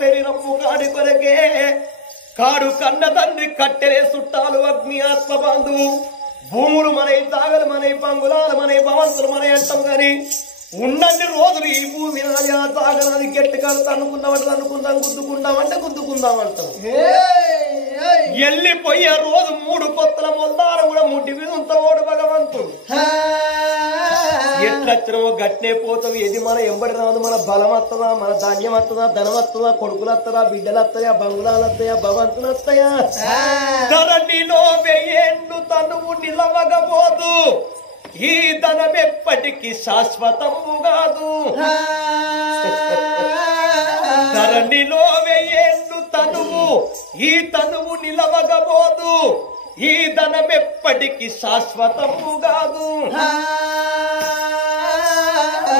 శరీరము కాడి కొరకే కాడు కన్న తండ్రి కట్టెలే చుట్టాలు అగ్ని ఆత్మ బంధువు భూములు మనై తాగలు మనై పంగులాలు మనై భవంతులు మనై అంటాం గాని ఉన్నన్ని రోజులు ఈ భూమి నాది ఆ తాగలని గట్టి కలుతా అనుకున్నామంటే అనుకుందాం గుద్దుకుందామంటే గుద్దుకుందామంటాం ఎల్లిపోయే రోజు 3 కొత్తల మొల్దారు కూడా ముడ్డి మీద ఉంటవాడు భగవంతుడు ఎట్లచ్చినవో గట్నే పోతావు ఏది మన ఎంబడి రాదు మన బలం వస్తుందా మన ధాన్యం వస్తుందా ధనం వస్తుందా కొడుకులు వస్తారా బిడ్డలు వస్తాయా బంగుళాలు వస్తాయా భవంతులు వస్తాయా ధరణిలో 1000 ఏళ్ళు తనువు నిలవకపోదు ఈ ధనం ఎప్పటికీ శాశ్వతము కాదు ధరణిలో 1000 ఏళ్ళు తనువు ఈ తనువు నిలవకపోదు ఈ ధనం ఎప్పటికీ శాశ్వతము కాదు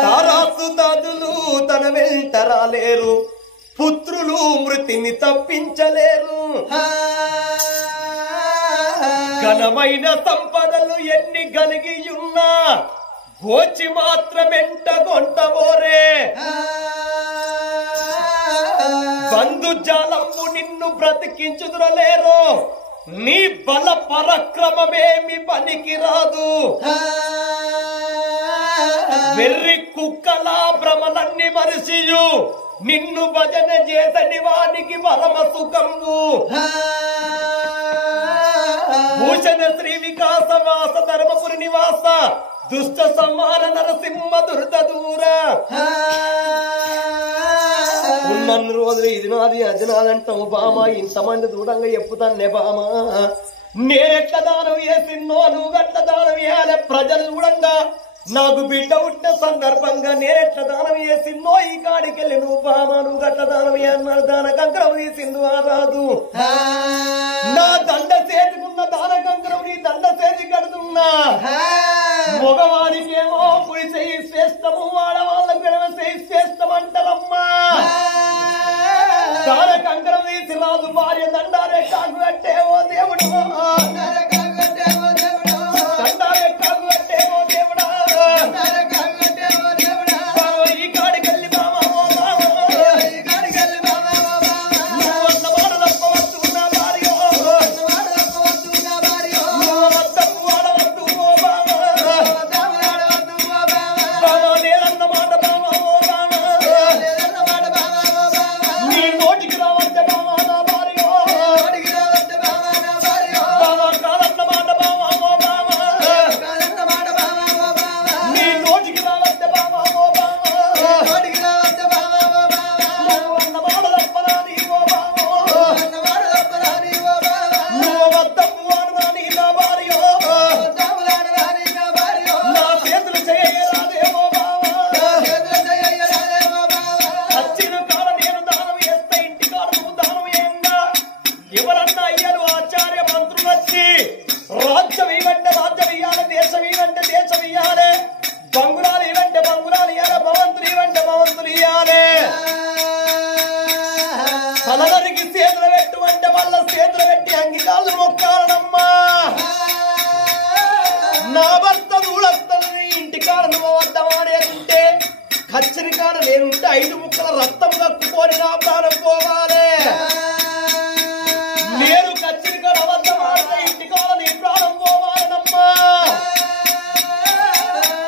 తారాసు దాదులు తన వెంట రాలేరు పుత్రులు మృతిని తప్పించలేరు ఘనమైన సంపదలు ఎన్ని కలిగి ఉన్నా గోచి మాత్రమెంట కొంటబోరే బంధుజాలము నిన్ను బ్రతికించుదురలేరు నీ బల పరక్రమమేమి పనికి రాదు వెర్రి కుక్కల భ్రమలన్నీ మరిసియు నిన్ను భజన చేసని వానికి పరమ సుఖము భూషణ శ్రీ వికాస వాస ధర్మపురి నివాస దుష్ట సంహార నరసింహ దుర్ద దూర ఉన్నన్ని రోజులు ఇది నాది అది నాదంటావు బామ ఇంతమంది దూరంగా చెప్పుతానే బామ నేనెట్ల దానం వేసిన్నో నువ్వు గట్ల దానం వేయాలి ప్రజలు చూడంగా నాకు బిడ్డ ఉంటే సందర్భంగా నేనెట్ల దానం వేసిన్నో ఈ కాడికి వెళ్ళి నువ్వు బామ నువ్వు గట్ల దానం వేయన్నాడు దాన కంకరం తీసింది రాదు నా దండ చేతికున్న దాన కంకరం నీ దండ చేతి కడుతున్నా మగవాడికేమో పులి చేయి శ్రేష్టము ఆడవాళ్ళకు గడవ చేయి శ్రేష్టమంటారమ్మా దాన కంకరం తీసి రాదు భార్య దండారే కాకు కట్టే ఓ దేవుడు దండారే కాకు కట్టే ఓ దేవుడా ఈ కాడికెళ్ళి బామా ఓ నువ్వు అన్న మాట తప్పవచ్చు నా భార్య నువ్వు వద్దకు వాడవద్దు ఓ బామా బామా నేనన్న మాట బామా ఓ బామా నీ నోటికి రావంటే బామా నా భార్య బామా కాదన్న మాట బామా ఓ బామా నీ నోటికి రావంటే బామా ఓ బామా నువ్వు అన్న మాట తప్పరా నీ ఓ బామా నువ్వు వద్దకు వాడదా నీ నా భార్య నా చేతులు చేయరాదే ఓ బామా వచ్చిన కాడ నేను దానం చేస్తే ఇంటి కాడ నువ్వు దానం చేయంగా ఎవరన్నా అయ్యారు ఆచార్య మంత్రులు వచ్చి రాజ్యం ఇవ్వంటే రాజ్యం ఇయ్యాలి దేశం ఇవ్వంటే దేశం ఇయ్యాలి బంగుళాలు ఇవ్వంటే బంగుళాలు ఇయ్యాలి భవంతులు ఇవ్వంటే భవంతులు ఇయ్యాలి తలనరికి చేతులు పెట్టుమంటే వాళ్ళ చేతులు పెట్టి అంగికాలు మొక్కాలనమ్మా నా భర్త దూడస్తలు ఇంటి కాడ నువ్వు వద్ద వాడేకుంటే కచ్చరి కాడ నేనుంటే 5 ముక్కల రక్తం కక్కుకొని నా ప్రాణం పోవాలి నేను కచ్చరి కాడ వద్ద వాడితే ఇంటి కాడ నీ ప్రాణం పోవాలనమ్మా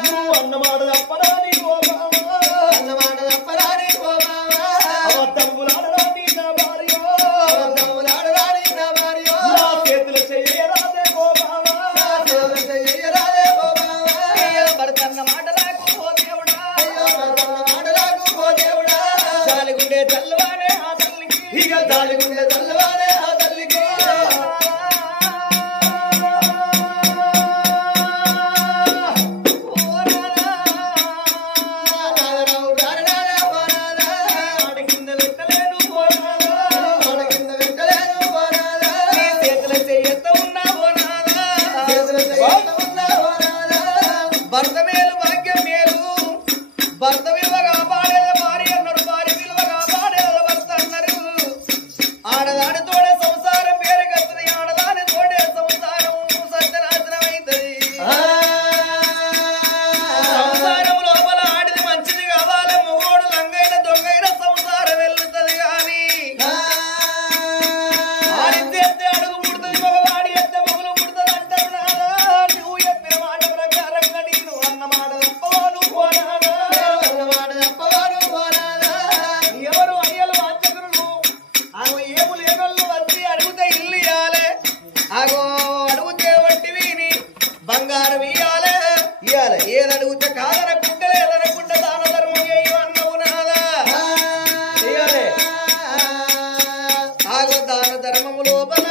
నువ్వు అన్నమాట తప్పరా నీ అబద్ధములాడరా నీ నా భార్య నా చేతులు చెయ్యరాదే గోబావా భర్తన్న మాటలకు ఓ దేవుడా జాలిగుండే చల్లవానే ఆ తల్లికి ఇక జాలిగుండే చల్లవానే ఆ తల్లికి కింద పెట్టలేను నీ చేతుల చెయ్యత ఉన్నావో భర్త మేలు భాగ్యం మేలు భర్త విలువ కాపాడేది భార్య అన్నాడు భార్య విలువ కాపాడేది భర్త అన్నారు ఆడదాని తోడే సంసారం పేరు కత్తది ఆడదాని అడుగుతే కాదనకుంటే లేదనకుంటే దాన ధర్మం చేయు అన్నవు నాదా చేయాలి ఆగో దాన ధర్మము లోపల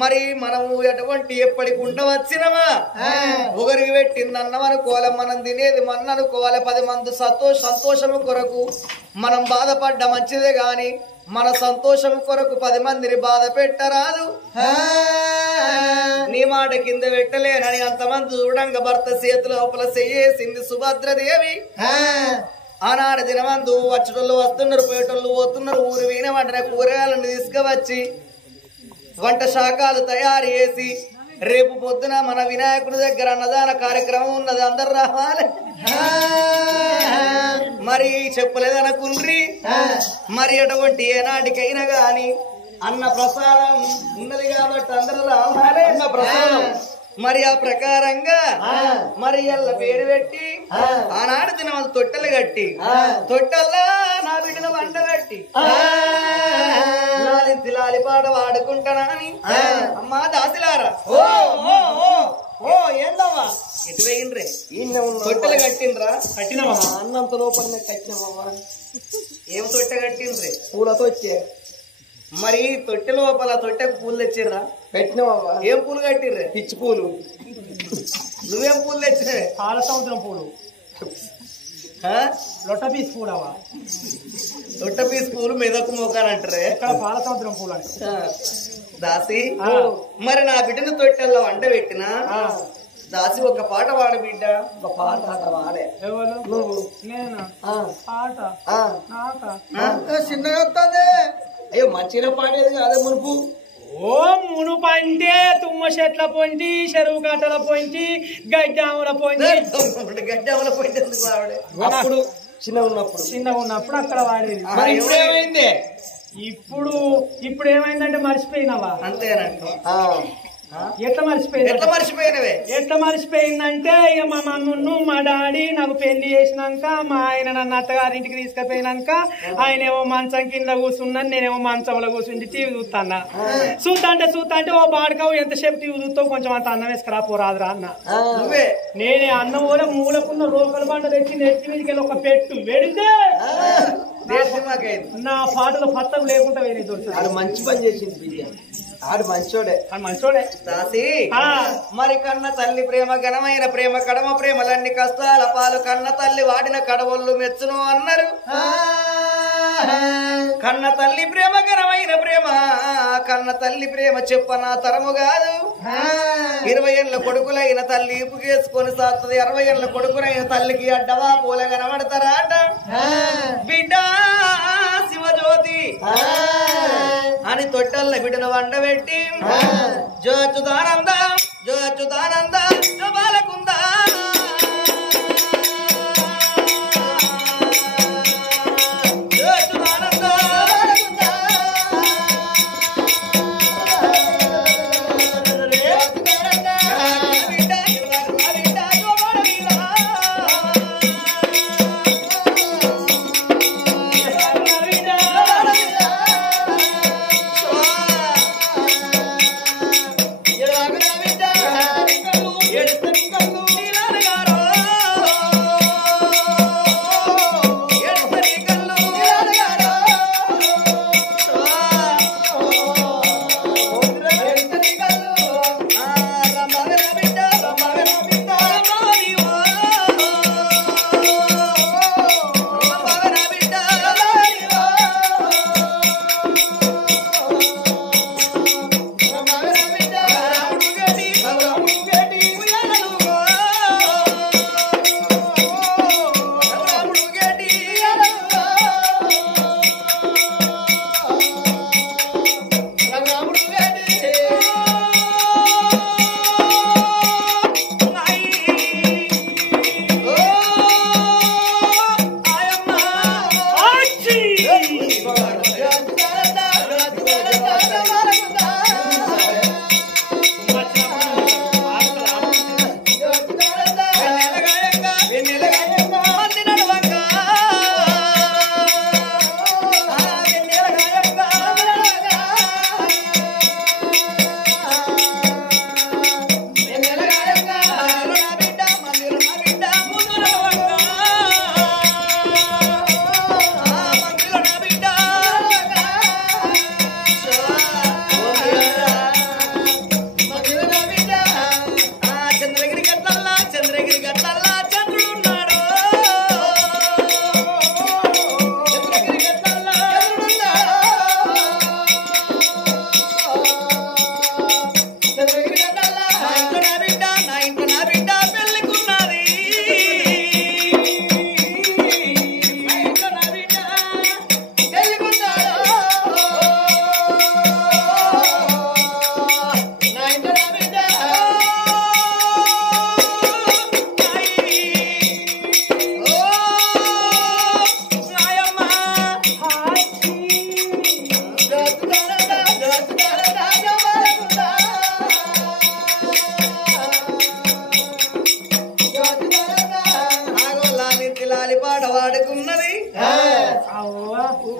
మరి మనము ఎటువంటి ఎప్పటికి ఉండవచ్చినవా ఒకరికి పెట్టింది అన్నం అనుకోవాలి మనం తినేది మన అనుకోవాలి 10 మంది సంతోషము కొరకు మనం బాధపడ్డ మంచిదే గాని మన సంతోషం కొరకు 10 మందిని బాధ పెట్టరాదు నీ మాట కింద పెట్టలేనని అంతమంది చూడంగా భర్త చేతుల లోపల చెయ్యేసింది సుభద్రదేవి ఆనాడు దినమందు వచ్చటోళ్ళు వస్తున్నారు పోయేటోళ్ళు పోతున్నారు ఊరు వీణ వంటనే కూరగాయలను తీసుకువచ్చి వంట శాఖలు తయారు చేసి రేపు పొద్దున మన వినాయకుడి దగ్గర అన్నదాన కార్యక్రమం ఉన్నది అందరు రావాలి మరి చెప్పలేదనుకుండ్రి మరి అటువంటి ఏనాటికైనా గాని అన్న ప్రసాదం ఉన్నది కాబట్టి అందరూ రావాలి అన్న ప్రసాదం మరి ఆ ప్రకారంగా మరి ఎల్ల పేరు పెట్టి ఆనాడు తిన వాళ్ళు తొట్టెలు కట్టి తొట్టెల్లా నా బిడ్డను వంట కట్టి లాలి పాట వాడుకుంటానా అని అమ్మా దాసిలారా ఓ ఏందమ్మా ఎటు వేయండ్రే తొట్టెలు కట్టిండ్రా కట్టినవా అన్నంత లోపల కట్టినవా ఏం తొట్టె కట్టిండ్రే పూలతో వచ్చే మరి తొట్టె లోపల తొట్టెకు పూలు తెచ్చిర్రా పెట్టినవా ఏం పూలు కట్టిర్రే పిచ్చి పూలు నువ్వేం పూలు తెచ్చినవే పాల సముద్రం పూలు లొట్ట పీస్ పూలవా లొట్ట పీస్ పూలు మెదకు మోకాలంటారే పాల సముద్రం పూలు అంటే దాసి మరి నా బిడ్డను తొట్టెల్లో వంట పెట్టినా దాసి ఒక పాట వాడు బిడ్డ ఒక పాట వాడే నువ్వు పాట చిన్నగా వస్తుంది అయ్యో మంచిగా పాడేది కాదే మునుపు ఓ మునుపు అంటే తుమ్మ చెట్ల పొంటి చెరువు గట్టల పొంటి గడ్డాముల పొంటి గడ్డాముల పొంటి ఎందుకు వాడే అప్పుడు చిన్నగా ఉన్నప్పుడు అక్కడ వాడేది ఏమైంది ఇప్పుడు ఏమైందంటే మర్చిపోయినావా అంతేనంట ఎట్లా మర్చిపోయినవే ఎట్లా మర్చిపోయిందంటే ఇక మా మమ్మను మా డాడీ నాకు పెళ్లి చేసినాక మా ఆయన నన్ను అత్తగారింటికి తీసుకుపోయినాక ఆయన ఏమో మంచం కింద కూర్చున్నాను నేనేమో మంచంలో కూర్చుండి టీవీ చూస్తానా చూస్తా ఓ బాడకావు ఎంతసేపు టీవీ చూస్తావు కొంచెం అంత అన్నం వేసుకురా పోరాదురా అన్న నువ్వే నేనే అన్నం కూడా మూలకున్న రోకల బండ తెచ్చి నెత్తి మీదకి వెళ్ళి ఒక పెట్టు వెడితే నా పాటలు పత్తం లేకుండా వేరే దొరుకుతుంది మంచి పని చేసింది ఆడు మంచోడే దాసి మరి కన్న తల్లి ప్రేమ ఘనమైన ప్రేమ కడమ ప్రేమలన్నీ కష్టాల పాలు కన్న తల్లి వాడిన కడవళ్ళు మెచ్చును అన్నారు కన్న తల్లి ప్రేమ ఘనమైన ప్రేమ కన్న తల్లి ప్రేమ చెప్పనా తరము కాదు 20 ఏళ్ళ కొడుకులైన తల్లి ఇప్పుకేసుకొని సాగుతుంది 60 ఏళ్ళ కొడుకులైన తల్లికి అడ్డవా పూల కనబడతారా అట బిడ్డ శివజ్యోతి అని తొట్టల్ల బిడ్డను వండబెట్టి జోచుదానంద బాలకుందా Yes,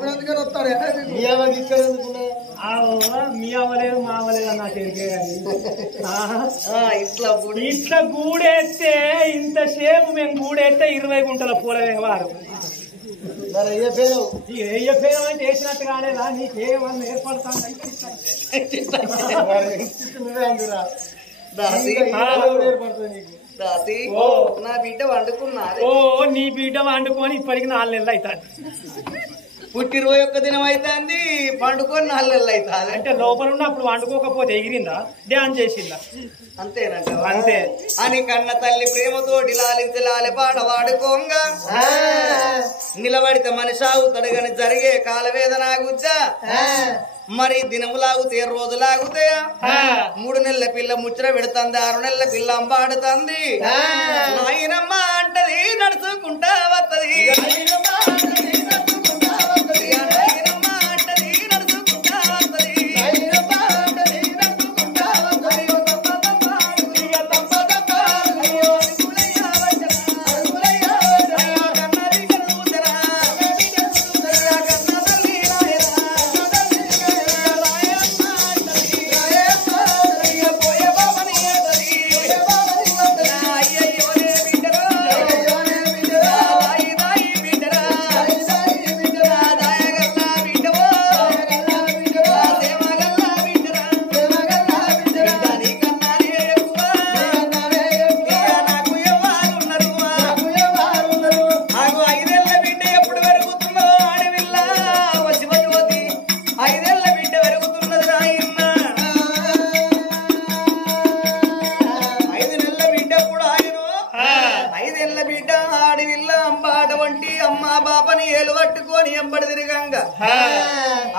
మీ అమ్మకి ఇక్కడ ఎందుకున్నా మీ అవ్వలేదు మా అవ్వలేదు నాకు ఎరికే ఇట్లా ఇట్లా గూడేస్తే ఇంతసేపు మేము గూడేస్తే 20 గుంటల పూల వారు మరి ఏ పేరు ఏ పేరు అంటే వేసినట్టు కాలేదా నీకేమన్నా ఏర్పడతాను నా బిడ్డ వండుకున్నా నీ బిడ్డ వండుకొని ఇప్పటికి 4 నెలలు అవుతాడు పుట్టి 21 దినం అవుతుంది పండుకొని 4 నెలలు అవుతుంది అంటే లోపల ఉన్న అప్పుడు వండుకోకపోతే ఎగిరిందా డ్యాన్స్ చేసిందా అంతేనంట అంతే అని కన్న తల్లి ప్రేమతోటి లాలించి లాలి పాట వాడుకోంగా నిలబడితే మనిషి ఆగుతాడుగాని జరిగే కాలవేదన ఆగుద్దా మరి దినములాగుతే రోజులాగుతాయా 3 నెలల పిల్ల ముచ్చట పెడుతుంది 6 నెలల పిల్ల అంబాడుతుంది నాయనమ్మ అంటది నడుచుకుంటా వత్తది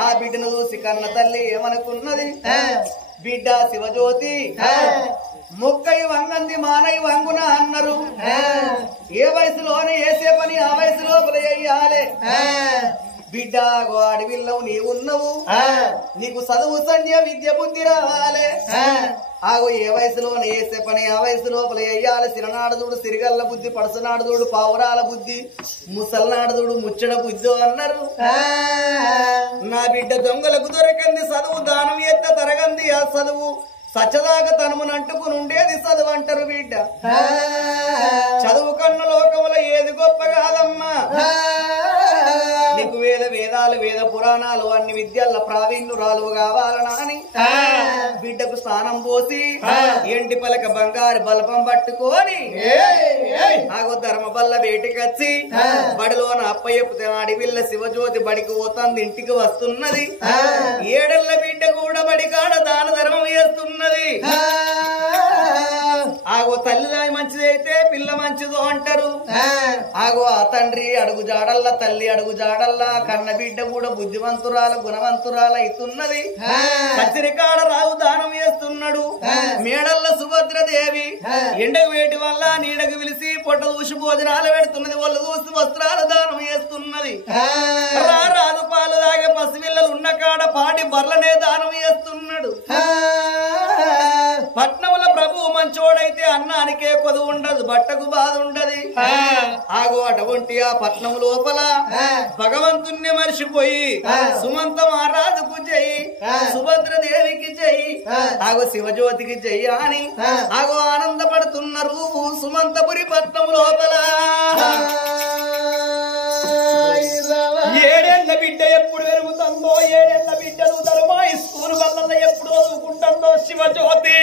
ఆ బిడ్డను చూసి కన్న తల్లి ఏమనుకున్నది బిడ్డ శివజ్యోతి మొక్కై వంగంది మానై వంగున అన్నారు ఏ వయసులోనే వేసే పని ఆ వయసు లోపల వేయాలి బిడ్డ అడవిల్లవు నీవున్నవు నీకు చదువు సంధ్య విద్య బుద్ధి రావాలి ఆగో ఏ వయసులోనే వేసే పని ఆ వయసు లోపల వేయాలి సిరనాడదుడు సిరిగల్ల బుద్ధి పడసనాడదుడు పావురాల బుద్ధి ముసలనాడదుడు ముచ్చడ బుద్ధి అన్నారు నా బిడ్డ దొంగలకు దొరకంది చదువు దానం ఎత్త తరగంది ఆ చదువు సచ్చదాకా తనమును అంటుకుని ఉండేది చదువు అంటారు బిడ్డ చదువు కన్న లోకముల ఏది గొప్ప కాదమ్మా నీకు వేదాలు వేద పురాణాలు అన్ని విద్యల ప్రావీణ్యురాలు కావాలనా అని బిడ్డకు స్నానం పోసి ఎండి పలక బంగారు బలపం పట్టుకొని ఆగో ధర్మ బల్ల బయటికొచ్చి బడిలోన అప్పయ్యపు అడివిల్ల శివజ్యోతి బడికి పోతుంది ఇంటికి వస్తున్నది 7 ఏళ్ల బిడ్డ కూడా బడికాడ దాన ధర్మం చేస్తున్నది ఆగో తల్లిదాయి మంచిదైతే పిల్ల మంచిదో అంటారు ఆగో ఆ తండ్రి అడుగు జాడల్లా తల్లి అడుగు జాడల్లా కన్న బిడ్డ కూడా బుద్ధివంతురాలు గుణవంతురాలు అవుతున్నది కత్తిరికాడ రావు దానం చేస్తున్నాడు మేడల్ల సుభద్రదేవి ఎండకు వేటి వల్ల నీడకు పిలిచి పొట్ట దూసి భోజనాలు పెడుతున్నది వాళ్ళు దూసి వస్త్రాలు దానం చేస్తున్నది రాదు పాలు తాగే పసిపిల్లలు ఉన్న కాడ పాటి బర్లనే దానం చేస్తున్నాడు పట్నంలో ప్రభువు మంచోడైతే అన్నానికే కొదువు ఉండదు బట్టకు బాధ ఉండదు ఆగో అటువంటి ఆ పట్నం లోపల భగవంతుణ్ణి మర్చిపోయి సుమంత మహారాజుకు చెయ్యి సుభద్రదేవికి చెయ్యి ఆగో శివజ్యోతికి చెయ్యి అని ఆగో ఆనందపడుతున్నారు సుమంతపురి పట్నం లోపల 7 ఏళ్ల బిడ్డ ఎప్పుడు పెరుగుతుందో 7 ఏళ్ల బిడ్డను ధర్మాయి స్కూల్ వల్ల ఎప్పుడు చదువుకుంటుందో శివజ్యోతి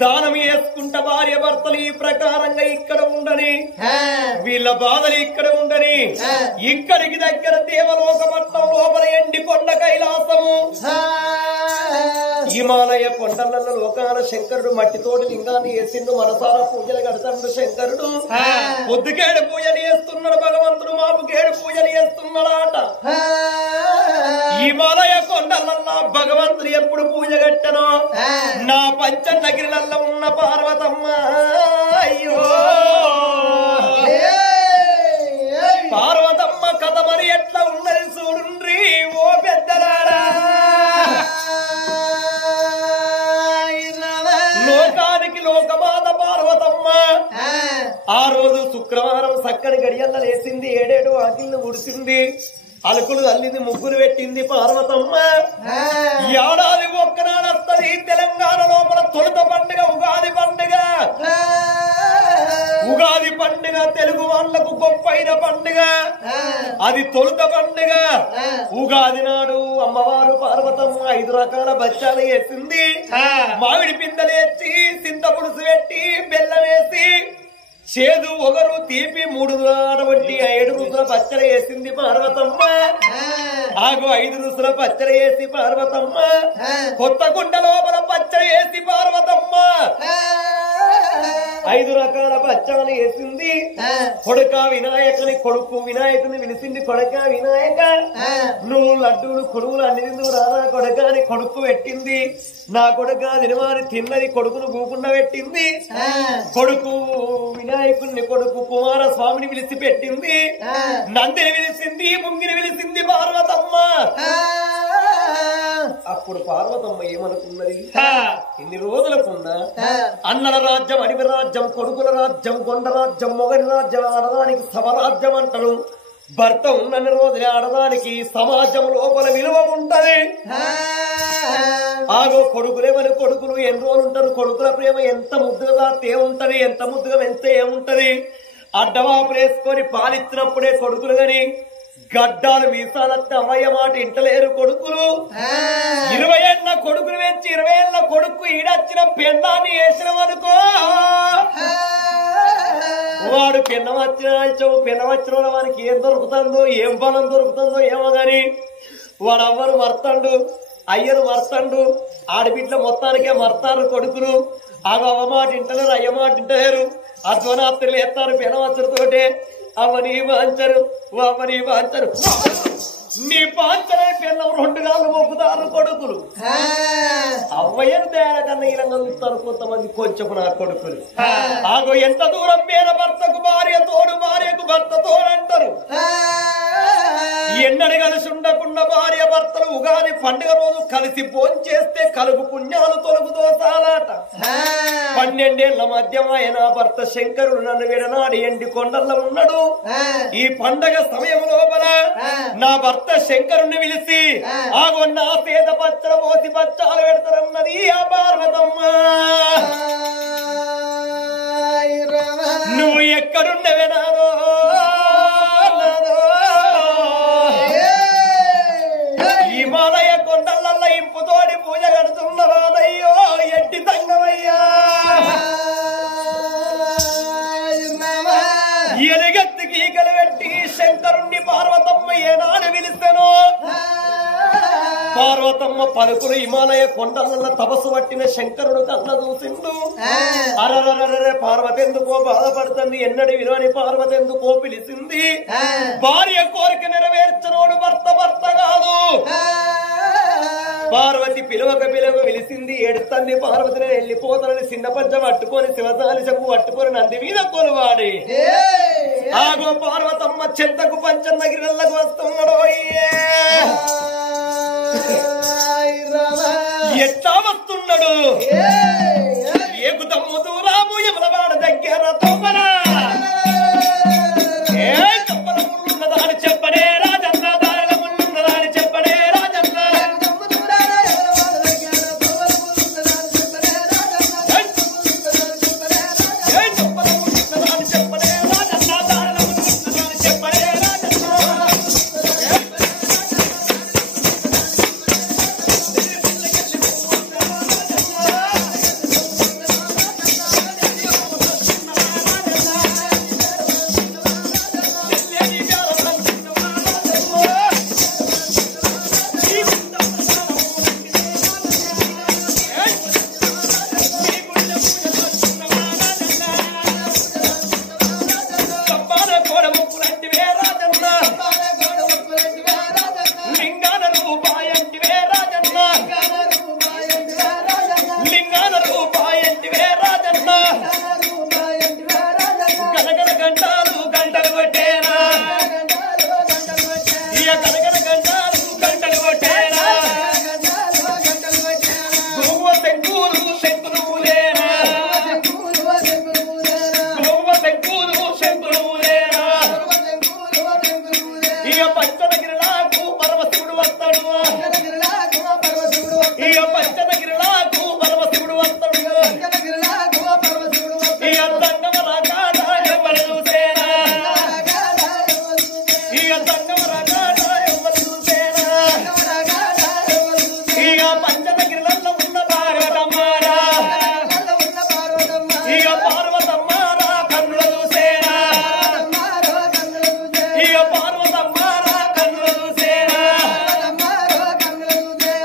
దానం చేసుకుంట భార్య భర్తలు ఈ ప్రకారంగా ఇక్కడ ఉండని వీళ్ళ బాధలు ఇక్కడ ఉండని ఇక్కడికి దగ్గర దేవలోక పట్నం లోపల ఎండి కొండ కైలాసము హిమాలయ కొండల లోకాల శంకరుడు మట్టితోటి లింగాన్ని వేసిండు మనసార పూజలు కడతాడు శంకరుడు పొద్దుకేడు పూజలు చేస్తున్నాడు భగవంతుడు మాపుకేడు పూజలు చేస్తున్నాడాట హిమాలయ కొండలల్లా భగవంతుడు ఎప్పుడు పూజ కట్టనో నా పంచనగిరిలల్లో ఉన్న పార్వతమ్మ అయ్యో పార్వతమ్మ కథ మరి ఎట్లా ఉన్నది చూడుండ్రి ఓ పెద్దలారా లోకానికి లోకమాత పార్వతమ్మ ఆ రోజు శుక్రవారం చక్కని గడియల్ల లేసింది 7 ఆకిళ్ళు ఉడిసింది అలుకులు అల్లింది ముగ్గులు పెట్టింది పార్వతమ్మ ఏడాది ఒక్కనాడు వస్తుంది తెలంగాణ లోపల తొలుత పండుగ ఉగాది పండుగ ఉగాది పండుగ తెలుగు వాళ్ళకు గొప్పైన పండుగ అది తొలుత పండుగ ఉగాది నాడు అమ్మవారు పార్వతమ్మ 5 రకాల బచ్చాలు వేసింది మామిడి పిందలేసి చింత పులుసు పెట్టి బెల్లం వేసి చేదు ఒకరు తీపి 3 వంటి 7 రుసుల పచ్చడి వేసింది పార్వతమ్మ ఆగు 5 రుసుల పచ్చడి వేసి పార్వతమ్మ కొత్త గుండ లోపల పచ్చడి వేసి పార్వతమ్మ 5 రకాల పచ్చడి వేసింది కొడుక వినాయకుని కొడుకు వినాయకుని విలిసింది కొడుక వినాయక నువ్వు లడ్డూలు కొడుకులు అన్ని తిందుకు రారా కొడుక అని కొడుకు పెట్టింది నా కొడుక నిలవారి తిన్నది కొడుకును గూకుండా పెట్టింది కొడుకు వినాయకుడిని కొడుకు కుమారస్వామిని విలిసి పెట్టింది నందిని విలిసింది ముంగిని విలిసింది పార్వతమ్మ అప్పుడు పార్వతమ్మ ఏమనుకున్నది ఇన్ని రోజులకున్నా అన్నల రాజ్యం అడివి రాజ్యం కొడుకుల రాజ్యం కొండ రాజ్యం మొగని రాజ్యం ఆడదానికి సమరాజ్యం అంటారు భర్త ఉన్నన్ని రోజులే ఆడదానికి సమాజం లోపల విలువ ఉంటది ఆగో కొడుకులేమని కొడుకులు ఎన్ని రోజులు ఉంటారు కొడుకుల ప్రేమ ఎంత ముద్దుగా ఉంటది ఎంత ముద్దుగా పెంచితే ఏముంటది అడ్డవాపులు వేసుకొని పాలిచ్చినప్పుడే కొడుకులు గాని గడ్డాలు మీసాలత్తే అమ్మయ్య మాట ఇంటలేరు కొడుకులు 20 ఏళ్ళ కొడుకులు పెంచి 20 ఏళ్ళ కొడుకు ఈడొచ్చిన పెన్నాన్ని వేసినవనుకో వాడు పెన్నవచ్చిన వానికి ఏం దొరుకుతుందో ఏం బలం దొరుకుతుందో ఏమో గాని వాడు అవ్వరు మర్తండు అయ్యను మర్తండు ఆడబిడ్డ మొత్తానికే మర్తారు కొడుకులు అవ్వ మాట ఇంటలేరు అయ్య మాట ఇంటలేరు అధ్వనాత్రులు ఎత్తారు పెనవచ్చలతోటే అవని వాంచరు అవని వాంచరు నీ పాంచరే పిల్లలు 2 గాళ్ళు మొక్కుతారు కొడుకులు అవ్వయ్యను తేడా కన్నా ఈలంగా చూస్తారు కొంతమంది కొంచెం నా కొడుకులు ఆగో ఎంత దూరం పేద భర్తకు భార్య తోడు భార్యకు భర్త తోడంటారు ఎన్నడి కలిసి ఉండకుండా భార్య భర్తలు ఉగాది పండుగ రోజు కలిసి భోంచేస్తే కలుగు పుణ్యాలు తొలుగు దోసాలాట 12 ఏళ్ల మధ్య ఆయన భర్త శంకరుడు నన్ను విడనాడి ఎండి కొండల్లో ఉన్నాడు ఈ పండగ సమయం లోపల నా భర్త శంకరుణ్ణి పిలిచి ఆగో నా పేద పచ్చల పోసి పచ్చాలు పెడతారన్నది ఆ పార్వతమ్మ నువ్వు ఎక్కడుండవే నాదో హిమాలయ కొండలల్ల ఇంపుతోడి పూజ కడుతున్నవాదయ్యో ఎట్టి సంగమయ్యా ఎలుగెత్తి గీకలు పెట్టి శంకరుణ్ణి పార్వతమ్మ ఏనాడు పిలిస్తేనో పార్వతమ్మ పలుకులు హిమాలయ కొండల తపస్సు పట్టిన శంకరుడు కన్న చూసిండు అరరరే పార్వతెందుకో బాధపడుతుంది ఎన్నడి వినని పార్వతెందుకో పిలిచింది భార్య కోరిక నెరవేర్చనోడు భర్త కాదు పార్వతి పిలవక పిలిచింది ఏడుతంది పార్వతిని వెళ్ళిపోతానని చిన్న పంచ పట్టుకొని శివసాలి చెప్పు పట్టుకొని నంది మీద కొలువాడి ఆగో పార్వతమ్మ చెంతకు పంచన్నగిరిలకు వస్తున్నాడు ఎట్లా వస్తున్నాడు ఏకుతమ్ము దూరాము యమలవాడ దగ్గర తోమరా చెప్పనమున్నదాని చెప్పడే రాజన్న దారమున్నదాని చెప్పడే రాజన్న చెప్పనమున్నదాని చెప్పడే రాజన్న దారమున్నదాని చెప్పడే రాజన్న ఇక పంచనగిరిలాకు పరమశివుడు వస్తాడు ఇక తంగమ రాగాట ఎవరు చూసేనా ఇక తంగమ రాగాట ఎవరు చూసేనా ఇక పంచనగిరిలలో ఉన్న పార్వతమ్మారా ఇక పార్వతమ్మారా కన్నుల చూసేనా ఇక పార్వతమ్మారా కన్నుల చూసేనా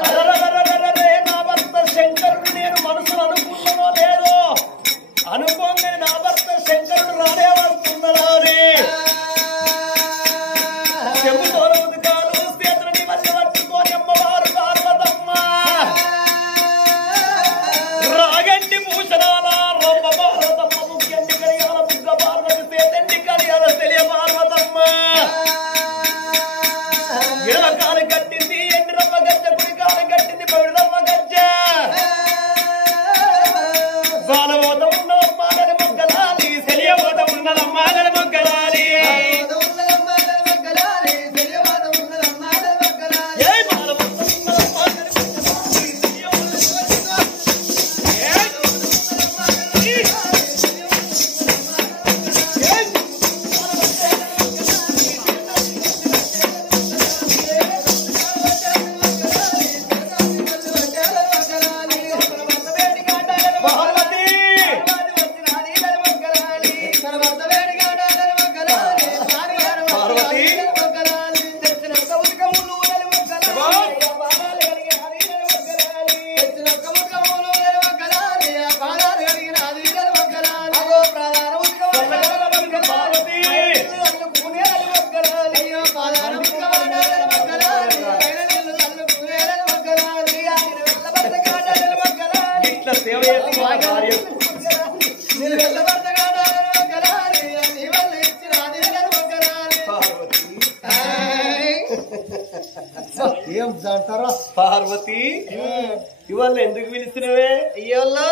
అరరరరరరే నా భర్త శంకరుడు నేను మనసును అనుకున్నానో లేదో అనుకోగానే నా భర్త శంకరుడు రానే వస్తున్నాడా అని చెబుతో ఉదకాలు చేతులని మధ్య పట్టుకొని అమ్మవారు పార్వతమ్మ రాగంటి భూషణాల రొమ్మ పార్వతమ్మ ముఖ్యండి కలియాల బుగ్గ పార్వతి చేతండి కలియాల తెలియ పార్వతమ్మ ఎడమ కాలు కట్టింది ఎండు రవ్వ గజ్జ కుడి కాలు కట్టింది పవిడి రవ్వ గజ్జ బాలబోత ఉన్నదమ్మా నడి మొగ్గలాలి తెలియబోత ఉన్నదమ్మా నడి మొగ్గలాలి ఏ బాలబోత ఉన్నదమ్మా నడి మొగ్గలాలి పార్వతి పార్వతి పార్వతి ఇట్లా సేవ చేసి మా భార్య ఏం అంటారా పార్వతి ఇవాళ ఎందుకు పిలిచినవే అయ్యోలో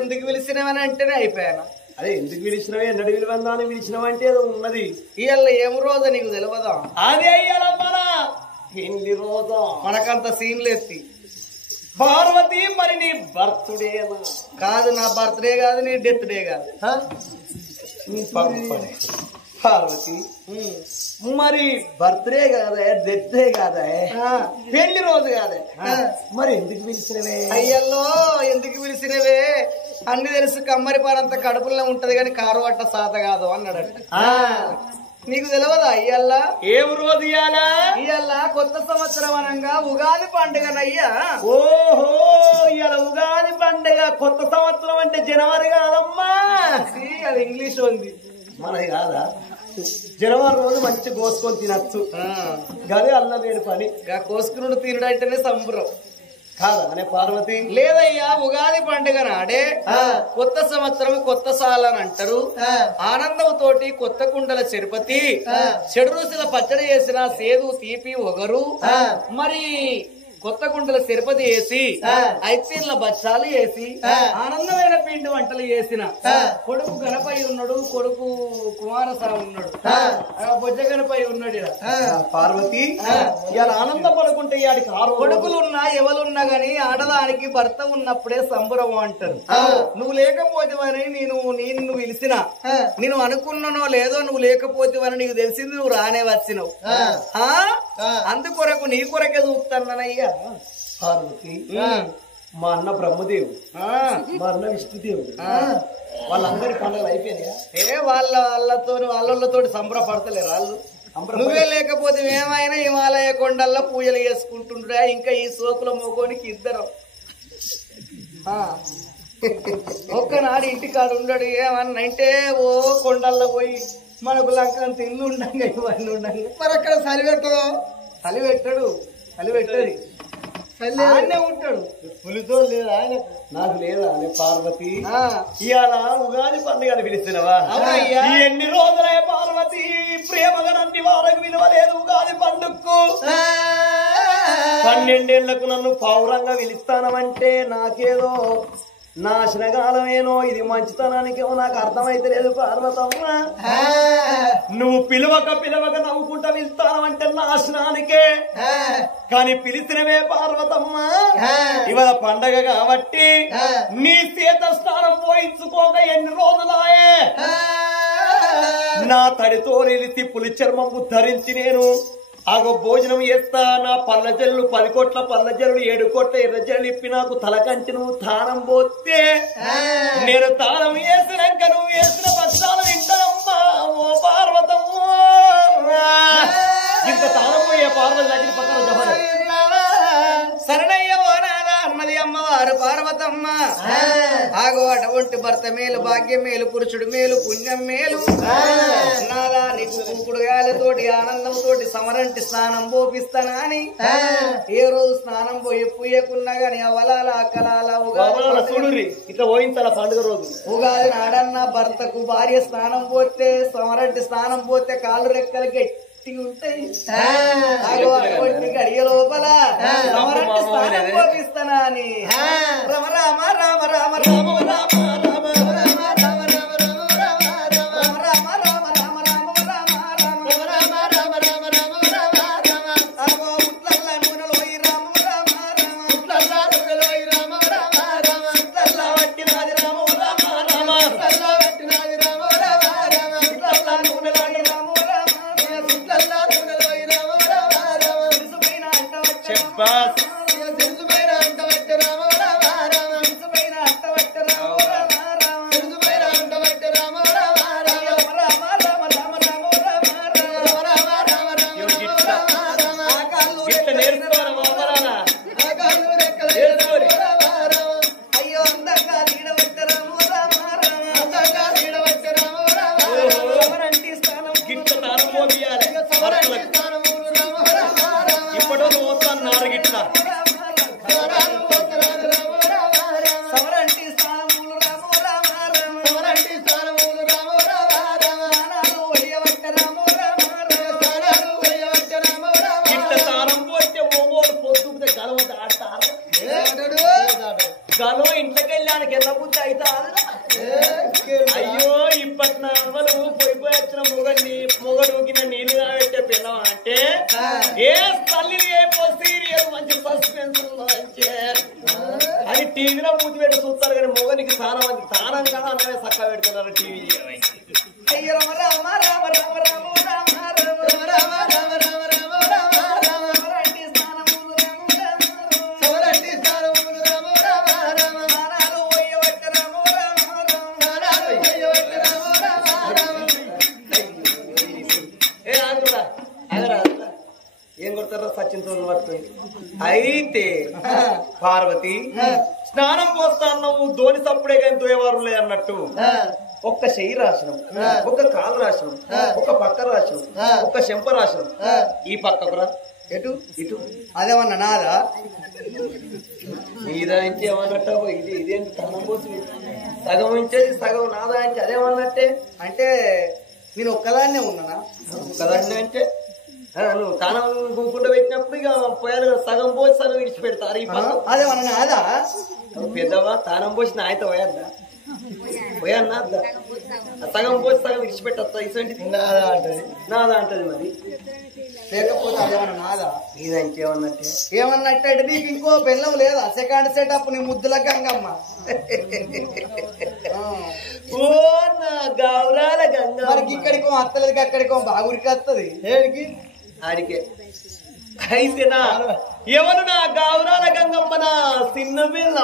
ఎందుకు పిలిచినవని అంటేనే అయిపోయాను. అదే ఎందుకు పిలిచినవే ఎన్నడు పిలువందా అని పిలిచినవంటే ఏదో ఉన్నది ఇవాళ ఏం రోజు నీకు తెలియదా? అదే ఇవాళ మన పెళ్లి రోజా మనకంత సీన్లు ఎత్తి పార్వతి మరి నీ బర్త్డేనా కాదు, నా బర్త్డే కాదు, నీ డెత్ డే కాదు. పార్వతి మరి బర్త్డే కాదా డెత్ డే కాదా పెళ్లి రోజు కాదా మరి ఎందుకు పిలిచినవే? అయ్యల్లో ఎందుకు పిలిచినవే? అన్ని తెలుసు, కమ్మరి పాడంత కడుపులో ఉంటది కానీ కారు పట్ట సాత కాదు అన్నాడు. నీకు తెలియదా ఇయ్యల్లా ఏం రోజు ఇయ్యాలా? ఇయ్యల్లా కొత్త సంవత్సరం అనంగా ఉగాది పండుగనయ్యా. ఓహో ఇవాళ ఉగాది పండుగ. కొత్త సంవత్సరం అంటే జనవరి కాదమ్మా, అది ఇంగ్లీష్ ఉంది. మనది కాదా? జనవరి రోజు మంచి కోసుకొని తినచ్చు, గదే అల్లదేని పని. కోసుకునుడు తినడు అంటేనే సంబరం కాదా అనే పార్వతి? లేదయ్యా, ఉగాది పండుగ నాడే కొత్త సంవత్సరం కొత్త సాల్ అని అంటారు. ఆనందం తోటి కొత్త కుండల చెరుపతి, చెడు రుసుల పచ్చడి చేసిన సేదు తీపి ఒగరు, మరి కొత్త కుండల తిరుపతి వేసి ఐతీర్ల బచ్చాలు వేసి ఆనందమైన పిండి వంటలు చేసిన కొడుకు గణపై ఉన్నాడు, కొడుకు కుమారస్వామి ఉన్నాడు, బొజ్జ గణపై ఉన్నాడు. పార్వతి ఇలా ఆనందం పడుకుంటే ఆడికి కొడుకులున్నా ఎవరున్నా గాని ఆడదానికి భర్త ఉన్నప్పుడే సంబరం అంటారు. నువ్వు లేకపోతేవని నిన్ను పిలిచిన, నేను అనుకున్నానో లేదో నువ్వు లేకపోతేవని నీకు తెలిసింది, నువ్వు రానే వచ్చినావు. అందుకొరకు నీ కొరకే చూస్తానయ్యా. పార్వతి మా అన్న బ్రహ్మదేవుడు, మా అన్న విష్ణుదేవుడు, వాళ్ళందరి పండుగలు అయిపోయినాయా? వాళ్ళతో సంబరపడతలేరు వాళ్ళు. నువ్వే లేకపోతే ఏమైనా హిమాలయ కొండల్లో పూజలు చేసుకుంటుండ్రా. ఇంకా ఈ సోకుల మోగోనికి ఇద్దరం ఒక్కనాడు ఇంటికాడు ఉండడు. ఏమన్నా అంటే ఓ కొండల్లో పోయి మనకు లంకం తిల్లు ఉండంగా ఇవన్నీ ఉండంగా మరి అక్కడ చలి పెట్టడు ఆయనే ఉంటాడు. పులితో లేదా ఆయన నాకు లేదా అనే పార్వతి ఇవాళ ఉగాది పండుగ పిలిచినవా? ఎన్ని రోజులే పార్వతి ప్రేమగా నన్ను వారికి విలువలేదు ఉగాది పండుగకు. 12 ఏళ్లకు నన్ను పౌరంగా పిలుస్తానమంటే నాకేదో నాశనకాలమేనో ఇది మంచితనానికేమో నాకు అర్థమైతే లేదు పార్వతమ్మ. నువ్వు పిలవక నవ్వుకుంటా పిలుస్తానంటే నాశనానికే, కానీ పిలిచినవే పార్వతమ్మ. ఇవాళ పండగ కాబట్టి నీ సీత స్నానం పోయించుకోక ఎన్ని రోజులాయే. నా తడితో నిలిచి పులి చర్మము ధరించి నేను ఆగో భోజనం చేస్తా. నా పళ్ళ జల్లు 10 కోట్ల పళ్ళ జల్లు 7 కోట్ల ఎర్ర జల్లు ఇప్పి నాకు తలకంచి నువ్వు తానం పోతే నేను తానం వేసినాక నువ్వు వేసిన పక్షాలు వింటానమ్మా ఓ పార్వతమ్మ. ఇంత తానం పోయే పార్వతి దగ్గర పక్కన జపన శరణయ్య ఓ నాదా అన్నది అమ్మవారు పార్వతమ్మ. ఆగో అటువంటి భర్త మేలు, భాగ్యం మేలు, పురుషుడు మేలు, పుణ్యం మేలు. నాదా నీకు కూకుడుగాలతోటి ఆనందంతోటి సమరంటి స్నానం పోపిస్తానా అని ఏ రోజు స్నానం పోయకున్నా గాని అవలాల అక్కలాల చూడుర్రి ఇట్లా పోయించాల పండుగ రోజు. ఉగాది నాడన్న భర్తకు భార్య స్నానం పోతే సమరంటి స్నానం పోతే కాళ్ళు రెక్కలు గట్టి ఉంటాయి. అటువంటి గడియ లోపల సమరంటి స్నానం పోపిస్తానా అని రామ రామ రామ రామ రామ రామ గలో ఇంట్లోకి వెళ్ళానికి ఎలా బుద్ధి అవుతా. అయ్యో ఇప్పటి నవ్వలు పోయిపోయి వచ్చిన మొగడు కింద నీళ్లు కాబట్టే పిల్లవా అంటే ఏ తల్లి ఏ సీరియల్ మంచి సస్పెన్స్ అది టీవీలో మూతి పెట్టి చూస్తారు కానీ మొగనికి తానం కాదు అన్నమే చక్క పెడుతున్నారు టీవీ. ఏం కొడతారా సచిన్తో పడుతుంది. అయితే పార్వతి స్నానం పోస్తా అన్నావు ధోని సప్పుడే కానీ తోయేవారు లే అన్నట్టు ఒక్క చెయ్యి రాశనం, ఒక కాలు రాశనం, ఒక పక్క రాశనం, ఒక చెంప రాశనం. ఈ పక్కకురా ఎటు ఇటు అదేమన్నా నాదా నీదా అంటే ఏమన్నట్టు ఇదేంటి తనం పోసి సగం ఉంచేది సగం నాదా అంటే అదేమన్నట్టే. అంటే నేను ఒక్కదాన్నే ఉన్నానా? ఒక్కదాన్నే అంటే నువ్వు తానం గుంపుకుండా పెట్టినప్పుడు ఇక పోయారు సగం పోసి సగం విడిచి పెడతారు. ఈ పక్క అదేమన్నా నాదా? పెద్దవా తానం పోసిన ఆయన పోయద్దా పోయన్నా సగం పోసి సగం విడిచిపెట్టా ఇటువంటి నాదా అంటది. మరి లేకపోతే అదేమన్నా నాదా? ఇదంటే ఏమన్నట్టే ఏమన్నట్టే నీకు ఇంకో బెల్లం లేదా? సెకండ్ సెటప్ నీ ముద్దుల గంగమ్మ. ఓ నా గౌరాల గంగ. మనకి ఇక్కడికో అత్తలేదు అక్కడికో బాగురికి వస్తుంది. ఏడికి ఆడికే. అయితే నా ఎవరు నా గౌరాల గంగమ్మ నా చిన్న పిల్ల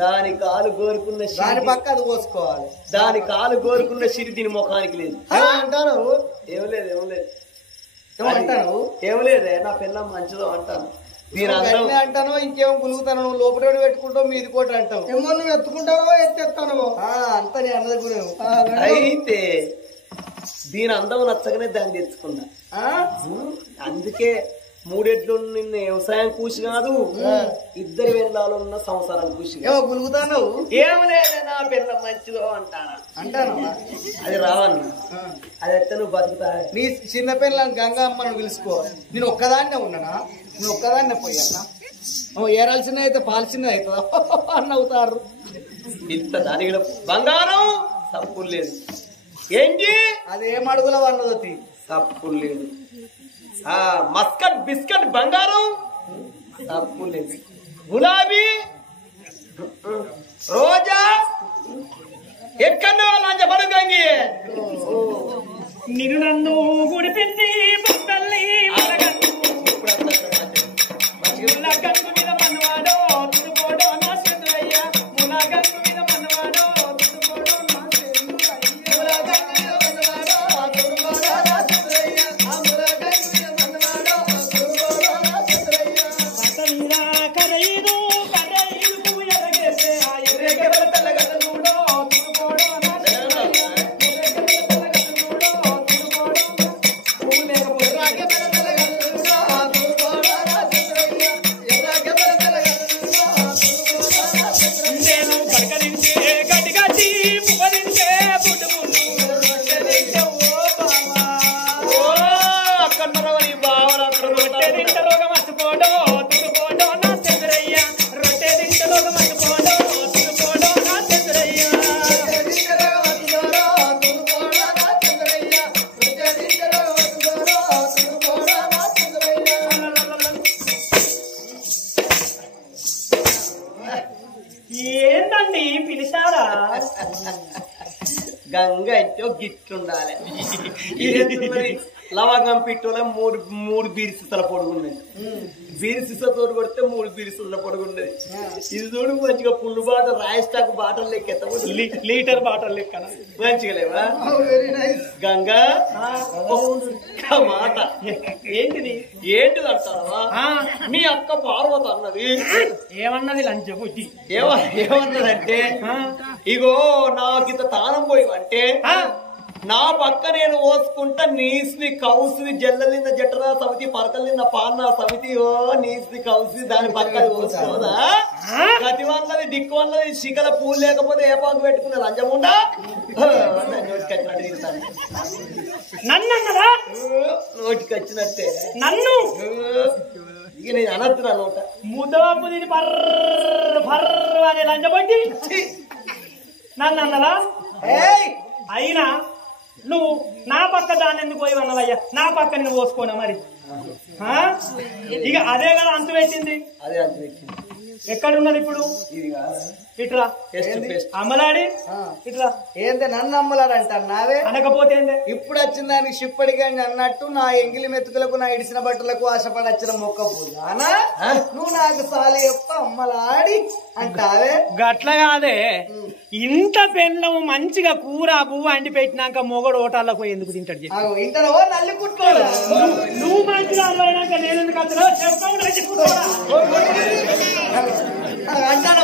దాని కాలు కోరుకున్న దాని పక్క అది పోసుకోవాలి. దాని కాలు కోరుకున్న సిరి దీని ముఖానికి లేదు అంటారు. ఏం లేదు ఏమంటాను? ఏం లేదే నా పిల్ల మంచిదో అంటాను. దీని అందరం అంటానో ఇంకేమో గులుగుతాను. నువ్వు లోపల పెట్టుకుంటావు మీది కోట అంటావు. ఏమో నువ్వు ఎత్తుకుంటావో ఎత్తేస్తాను అంత నీ అన్నది కూడా. అయితే దీని అందం నచ్చగానే దాన్ని తెచ్చుకున్నా. అందుకే 3 ఎడ్లు నిన్న వ్యవసాయం కూసి కాదు 2 వెళ్ళాలు ఉన్న సంవత్సరం కూసి. ఏమో గులుగుతాను. ఏం లేదు నా పిల్ల మంచిదో అంటాను. అది రావన్నా అది ఎత్తే నువ్వు బతుకుతా. నీ చిన్న పిల్లని గంగా అమ్మను పిలుచుకో. నేను ఒక్కదాన్నే ఉన్నానా? నేను ఒక్కదాన్నే పోయానా? ఏరాల్సిన అయితే పాల్చిన అవుతుందా అన్న అవుతారు. ఇంత దాని బంగారం తప్పు లేదు. ఏంటి అదేం అడుగుల అన్నది తప్పు లేదు. మస్కట్ బిస్కట్ బంగారం తప్పు లేదు. గులాబీ రోజా ఎక్కడో లంచ పడుగంగి నిన్ను నన్ను గుడిపింది తల్లి మునగంగు మీద మనవాడో తుడుకోడో నా చంద్రయ్య మునగంగు మీద మనవాడో తుడుకోడో నా చంద్రయ్య కరైదు కరైదు ఎరగేసే ఆ ఎరగెల తలగలూడో తుడుకోడో నా చంద్రయ్య నేను కడకరించే గడిగట్టి పువ్వరించే బుడ్డు అక్కడని బావన రొట్టె తింటలోగా మర్చిపోడో తుడుకోడో నా చంద్రయ్య రొట్టె తింటలోగా మర్చిపోడో తుడుకోడో నా చంద్రయ్య ఏందండి పిలిచారా? గంగ అయితే గిట్లుండాలి. లవంగం పిట్టోలే మూడు బీరి సిసల పొడుగున్నది. బీరి సిస తోడు కొడితే 3 బీరి సిసల పొడుగున్నది. ఇది చూడు మంచిగా పుల్లు బాటలు రాయిస్టాక్ బాటలు లెక్క లీటర్ బాటల్ లెక్కన మంచిగా లేవా? గంగా మాట ఏంటిది ఏంటిది అంటావా? మీ అక్క పార్వత అన్నది. ఏమన్నది లంచ బుద్ధి? ఏమన్నదంటే ఇగో నాకింత తానం పోయివంటే నా పక్క నేను ఓసుకుంటా నీస్ని కౌసుని జల్లలింద జట్టరా సమితి పరకలింద పాన్న సమితి ఓ నీస్ని కౌసి దాని పక్క ఓసుకోదా? గతి వన్నది దిక్కు వన్నది శిఖల పూలు లేకపోతే ఏ పాకు పెట్టుకునే లంచముండా నోటికి వచ్చినట్టు తింటాను. నన్ను అన్నదా? నోటికి వచ్చినట్టే నన్ను ఇక నేను అనద్దునా నోట ముద్దపు దీని పర్ర అనే లంచబట్టి నన్ను అన్నదా? అయినా నువ్వు నా పక్క దాన్ని ఎందుకు పోయి అన్నవయ్యా? నా పక్క నువ్వు పోసుకోనా మరి? ఇక అదే కదా అంతు పెట్టింది. అదే అంత పెట్టింది. ఎక్కడున్నది ఇప్పుడు? ఇట్రా అమ్మలాడి ఇట్రా. ఏంది నన్ను అమ్మలాడంట నావే అనకపోతే ఏందే? ఇప్పుడు వచ్చిన దానికి షిప్పడిగా అన్నట్టు నా ఎంగిలి మెతుకులకు నా ఇడిసిన బట్టలకు ఆశపడి వచ్చిన మొక్క పూజానా నువ్వు నాకు సాలి చెప్ప అమ్మలాడి అంటావే? గట్ల కాదే. ఇంత పెండ్లము మంచిగా కూర పువ్వు అండి పెట్టినాక మొగడు ఓటాలకు పోయి ఎందుకు తింటాడు? ఇంటో నల్లి కుట్లోడా నువ్వు మంచిగా అన్నాక నేను ఎందుకు అంటాను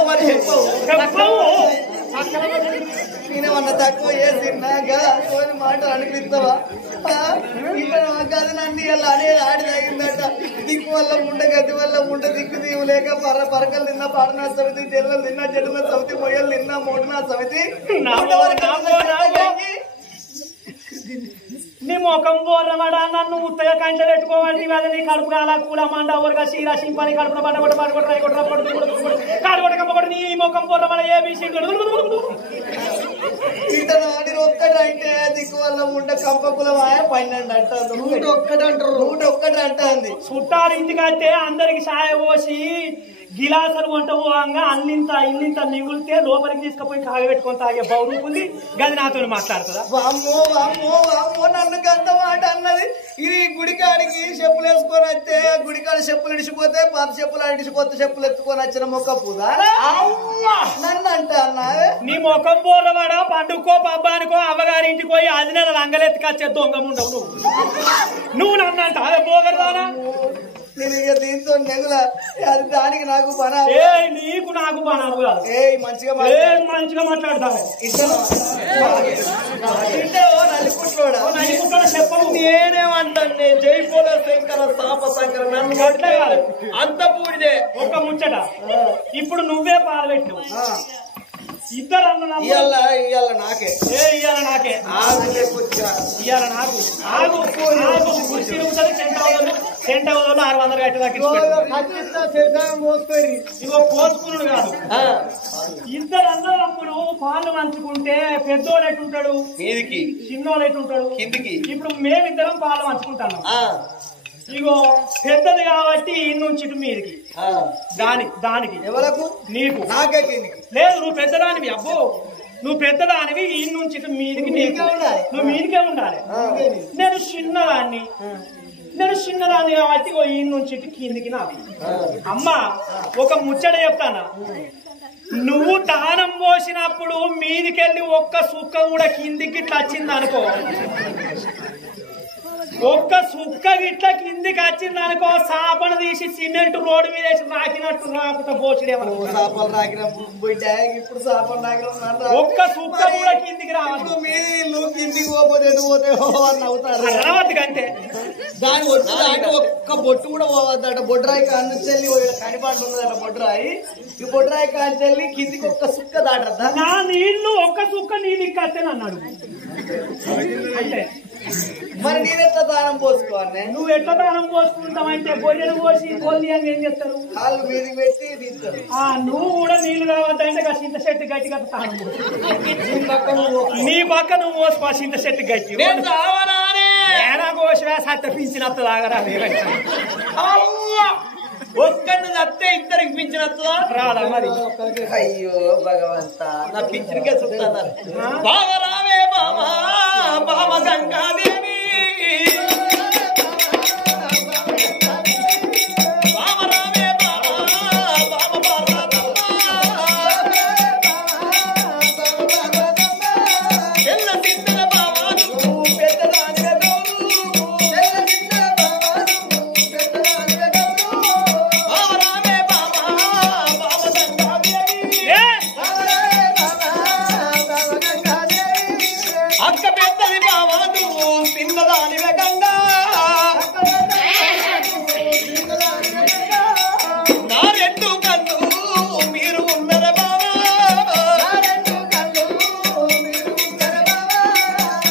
మరి చెప్పవు. నేనేమన్నా తక్కువ చేసినాగా కొన్ని మాటలు అనిపిస్తావా? ఇక్కడ నన్ను ఇలా అనేది ఆడి తాగిందట. దిక్కు వల్ల ముండ గది వల్ల ముండ దిక్కు దీవు లేక పరకలు తిన్న పాడనా సమితి జల్లు తిన్న జడున సమితి మొయ్యలు తిన్న మూడునా సమితి నీ ముఖం బోర్రమడా నన్ను ఉత్తగా కంచె పెట్టుకోవాలి. నీ కడుపు అలా కూల మండ ఊరగా చీర సింపని కడుపున పడగొట్ట కాడుగొట్టకపోతే నీ ముఖం బోర్రమడ ఏ విషయం ఒక్కటంటే దిక్కు వల్ల ముండ కంపకులం 12 అంటారు. 101 అంటుంది. చుట్టాలు ఇంటికి వస్తే అందరికి సాయ పోసి గిలాసలు వంట పోవంగా అన్నింత ఇన్నింత మిగులితే లోపలికి తీసుకుపోయి కాగబెట్టుకొని తాగే బౌరూపుంది. గది నాతో మాట్లాడుతుందా? వామ్మో వామ్మో వామ్మో నన్ను గంత మాట అన్నది. ఇది గుడికాడికి చెప్పులు వేసుకొని వస్తే గుడికాడ చెప్పులు ఇడిచిపోతే పాత చెప్పులు అడిచి కొత్త చెప్పులు ఎత్తుకొని వచ్చిన మొక్క పూదా నన్ను అంట అన్నావే? నీ ముఖం బోర్రవాడా పండుకో పబ్బానికో అవ్వగారింటికి పోయి అది నెల రంగలెత్తుకొచ్చే దొంగముండవు నువ్వు నన్ను అంట అదే పోగలదానా? నేను ఇక దీంతో నెగుల అది దానికి నాకు పనా నీకు నాకు పనావు కాదు. మంచిగా మాట్లాడతాను. చెప్పవు. నేనేమంటాను జైపోల శంకర సాప శంకర నన్ను అంత పూడిదే ఒక ముచ్చట. ఇప్పుడు నువ్వే పాలబెట్టు. ఇద్దరు అన్న ఇవాళ నాకే ఇవాళ నాకే ఇవాళ నాకు ఆగు కుర్చీ ఉంటుంది చెంటావు టెంట్ హౌస్ 600 కట్టి ఇగో పోసుకున్నాడు కాదు ఇద్దరు అన్నదమ్ములు పాలు పంచుకుంటే పెద్దోడు ఎట్టుంటాడు మీదికి, చిన్నోడు ఎట్టుంటాడు కిందికి. ఇప్పుడు మేమిద్దరం పాలు పంచుకుంటాం. ఇగో పెద్దది కాబట్టి ఇన్ని నుంచి ఇటు మీదికి దానికి ఎవరకు నీకు నాకే లేదు. నువ్వు పెద్దదానివి అబ్బో, నువ్వు పెద్దదానివి ఈ నుంచి ఇటు మీదికి నీకు నువ్వు మీదికే ఉండాలి. నేను చిన్నదాన్ని కాబట్టి ఈ నుంచి ఇటు కిందికి నాకు. అమ్మా ఒక ముచ్చట చెప్తానా, నువ్వు దానం పోసినప్పుడు మీదికెళ్ళి ఒక్క సుక్క కూడా కిందికి ఇట్లా వచ్చింది అనుకో, ఒక్క సుక్క గిట్ల కిందికి వచ్చింది అనుకో, సాపను తీసి సిమెంట్ రోడ్డు మీద వేసి రాకినట్టు రాకుతా పోసిడేమో. ఇప్పుడు సాపలు రాకిన ఒక్క సుక్క కూడా కిందికి రావద్దు. మీది ఇల్లు కిందికి పోతే ఎటు పోతే అని అవుతారు. రావద్దు అంతే. దాని వచ్చి ఒక్క బొట్టు కూడా పోవద్దట. బొడ్రాయి కాంచెల్లి కనిపాటు ఉన్నదట. బొడ్రాయి ఈ బొడ్రాయి కాంచెల్లి కిందికి ఒక్క సుక్క దాటద్దా. నా నీళ్లు ఒక్క సుక్క నీళ్ళు ఇక్కత్తేని అన్నాడు. అంటే మరి నేనెట్లా దానం పోసుకోవాలి? నువ్వు ఎట్లా దానం పోసుకుంటావంటే గొర్రెలు పోసి కోల్ది అని ఏం చెప్తారు, కాళ్ళు మీదికి పెట్టి తీస్తారు. నువ్వు కూడా నీళ్లు కావద్దంటే చింత చెట్టు గట్టిగా తానం నీ పక్క నువ్వు మోసుకో చింత చెట్టు గట్టి కోసమే సత్య పించినట్టు లాగరా. ఒక్కడిని చస్తే ఇద్దరికి పింఛనొస్తుందా? రాదా మరి? అయ్యో భగవంత, నా పింఛన్కే చెప్తాను. బావ రావే బావ, బావ గంగాదేవి, బావ రావే బావ, బావ పార్వతమ్మ, ఎల్ల సిద్ధల బావ నువ్వు పెద్దదానివే గౌరు, బావ రావే బావ, బావ గంగాదేవి, అక్క పెద్దది బావ నువ్వు చిన్నదానివే గంగా, నా రెండు కన్ను మీరు ఉన్నదే బావ,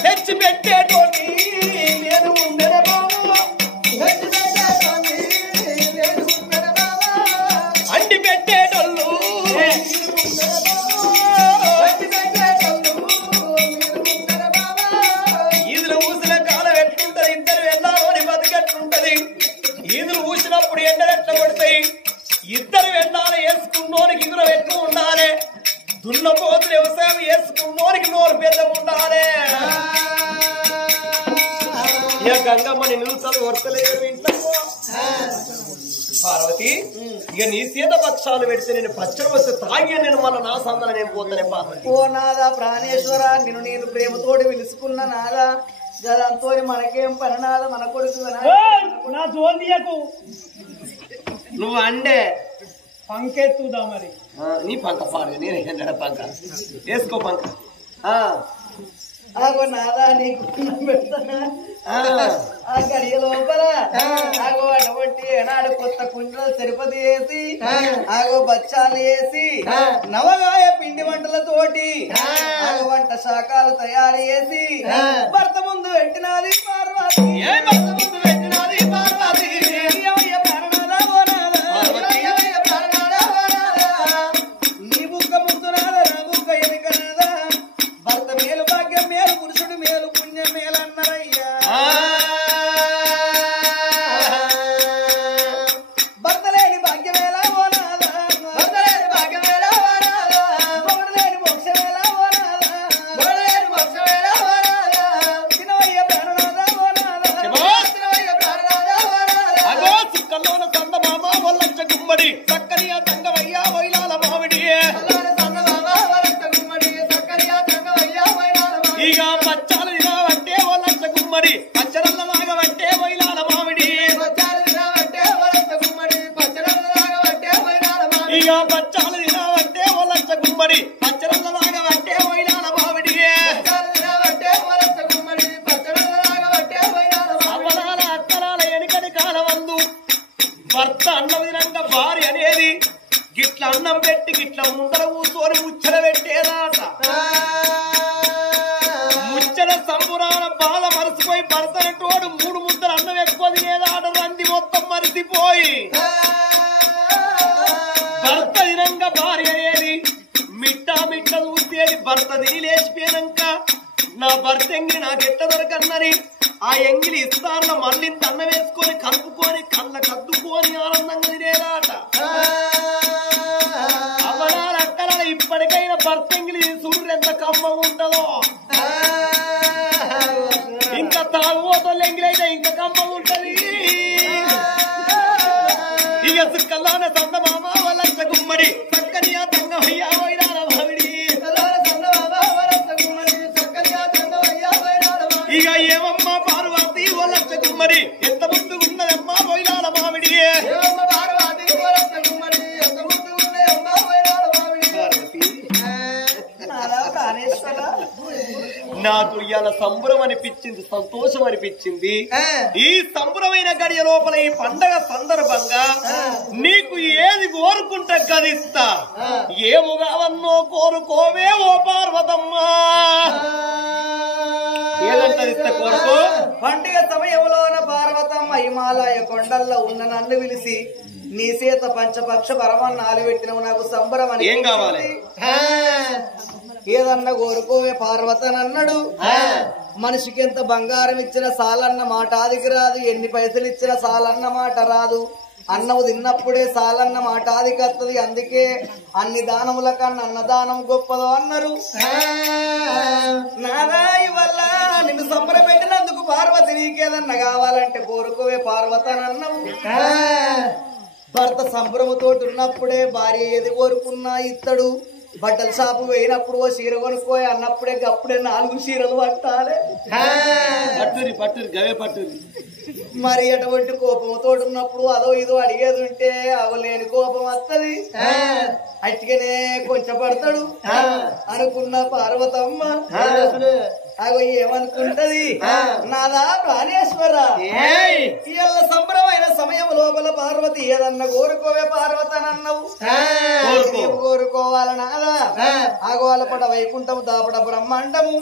తెచ్చి పెట్టేటోని నేను ఉన్నదే బావ, అండి పెట్టేటోళ్ళు ఈదులు ఊసిన కాలం ఎట్లుంటది, ఇద్దరు వెళ్ళాలోని బతికెట్లుంటది. ఈదులు ఊసినప్పుడు ఎండలు ఎట్లా పడతాయి, ఇద్దరు వెళ్ళాలి వేసుకున్నోనికి ఇందులో ఎక్కువ ఉండాలి, దున్నపోతులు వ్యవసాయం వేసుకున్నోనికి నోరు పెద్ద ఉండాలి. ఇక గంగమ్మని నిలుసలు వర్తలేరు ఇంట్లో. పార్వతి ఇక నీ సీత పక్షాలు పెడితే నేను పచ్చడి వస్తే తాగే నేను మళ్ళీ నా సందన నేను పోతానే పార్వతి. ఓ నాదా ప్రాణేశ్వర, నేను ప్రేమతోటి పిలుచుకున్న నాదా, గదంతో మనకేం పని నాదా, మన కొడుకు నా జోలియకు నువ్వు అండే పంకెత్తుదా మరి. నీ పంక పాడు, నేను ఏంటంటే పంక వేసుకో పంక. ఆగో నాదా నీకు పెడతానా ఆ గడియ లోపల ఆగో అటువంటి ఏనాడు కొత్త కుండలు తిరుపతి వేసి ఆగో బచ్చాలు వేసి నవగాయ పిండి వంటలతోటి ఆగో వంట శాఖలు తయారు చేసి భర్త ముందు పెట్టినది పార్వతి, భర్త ముందు పెట్టినది పార్వతి, నీ బుక్క ముందు నాదా, నా బుక్క ఎనుక నాదా, భర్త మేలు భాగ్యం మేలు పురుషుడు మేలు పుణ్యం మేలు అన్నారయ్యా. భర్త లేని భాగ్యమేలా ఓ నాదా, భర్త లేని భాగ్యమేలా ఓ నాదా, మొగుడు లేని మోక్షమేలా ఓ నాదా, మొగుడు లేని మోక్షమేలా ఓ నాదా, తినవయ్య ప్రాణనాదా ఓ నాదా, తినవయ్య ప్రాణనాదా ఓ నాదా. అగో చుక్కల్లోన సంద మామ వల్లంచ గుమ్మడి, చక్కని ఆ తంగవయ్యా వైలాల మామిడి, ఇక పచ్చాలు తినవంటే వల్లంచ గుమ్మడి, పచ్చడల్ల నాగవంటే వైలాల మామిడి, ఇక పచ్చాలు తినవంటే వల్లంచ గుమ్మడి, పచ్చడల్ల నాగవంటే మామిడి. అవ్వలాల అక్కలాల ఎనికని కాలవందు భర్త అన్న విధంగా భార్య అనేది గిట్ల అన్నం పెట్టి గిట్ల ముందర కూర్చొని ముచ్చట పెట్టేదాట. ముచ్చట ఇయ్యాల సంబురాన బాల మరిసిపోయి భర్తనటోడు 3 ముద్దలు అన్నం ఎక్కువ తినేదాట రంది మొత్తం మరిసిపోయి భర్త దినంగా భార్య ఏది మిట్టా మిట్ట చూసేది భర్త తిని లేచిపోయాక నా భర్త ఎంగిలి నాకెట్ట దొరకన్నని ఆ ఎంగిలి ఇస్తాన్న మళ్ళీ అన్నం వేసుకొని కలుపుకొని కళ్ళ కద్దుకొని ఆనందంగా తినేదాట అవడాలక్కల ఇప్పటికైనా భర్త ఎంగిలి చూడు ఎంత కమ్మగా ఉంటుందో ఇంకా తాగుబోతోళ్ళు ఎంగిలైతే ఇంకా కమ్మగా ఉంటది ఇక సుక్కల్లాన సందమామ వాళ్ళ గుమ్మడి చక్కని ఆ తంగమయ్యా వైరాల మామిడి ఇక ఏమమ్మా పార్వతి వాళ్ళ గుమ్మడి ఎంత ముందు ఉన్నదమ్మా వైరాల మామిడి నాకు ఇవాళ సంబరం అనిపించింది సంతోషం అనిపించింది ఈ సంబరమైన గడియ లోపల ఈ పండగ సందర్భంగా నీకు ఏది కోరుకుంటే గదిస్తా ఏముగావన్నో కోరుకోవే ఓ పార్వతమ్మా ఏదంటే కోరుకో పండుగ సమయంలోన పార్వతమ్మ హిమాలయ కొండల్లో ఉన్న నన్ను పిలిచి నీ చేత పంచపక్ష పరమన్నాలు పెట్టినవు నాకు సంబరం అని ఏం కావాలి ఏదన్నా కోరుకోవే పార్వతనన్నాడు మనిషికి ఎంత బంగారం ఇచ్చిన సాలన్న మాట ఆదికి రాదు ఎన్ని పైసలు ఇచ్చిన సాలన్న మాట రాదు అన్నము తిన్నప్పుడే సాలన్న మాట ఆదికి వస్తుంది అందుకే అన్ని దానముల కన్నా అన్నదానం గొప్పదో అన్నారు నారాయి వల్ల నిన్ను సంబరం పెట్టినందుకు పార్వతి నీకేదన్నా కావాలంటే కోరుకోవే పార్వతనన్నావు భర్త సంబరముతోటి ఉన్నప్పుడే భార్య ఏది కోరుకున్నా ఇత్తడు బట్టల షాపు పోయినప్పుడు ఓ చీర కొనుక్కోయి అన్నప్పుడే అప్పుడే 4 చీరలు పట్టాలి పట్టురి పట్టురి గవే పట్టురి మరి అటువంటి కోపంతో ఉన్నప్పుడు అదో ఇదో అడిగేది ఉంటే అవలేని కోపం వస్తది అట్టుగానే కొంచెం పడతాడు అనుకున్న పార్వతమ్మ అగో ఏమనుకుంటది నాదా ప్రాణేశ్వర ఇవాళ సంబరమైన సమయం లోపల పార్వతి ఏదన్నా కోరుకోవే పార్వతనన్నావు కోరుకోవాలి నాదా ఆగోల పట వైకుంఠము దాపట బ్రహ్మాండము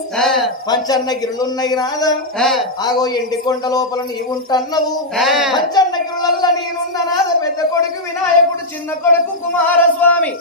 పంచన్న గిరులున్నాయి నాదా ఆగో ఎండి కొండ లోపల నీవుంటన్నావు పంచన్న గిరులల్ల నేనున్న నాద పెద్ద కొడుకు వినాయకుడు చిన్న కొడుకు కుమారస్వామి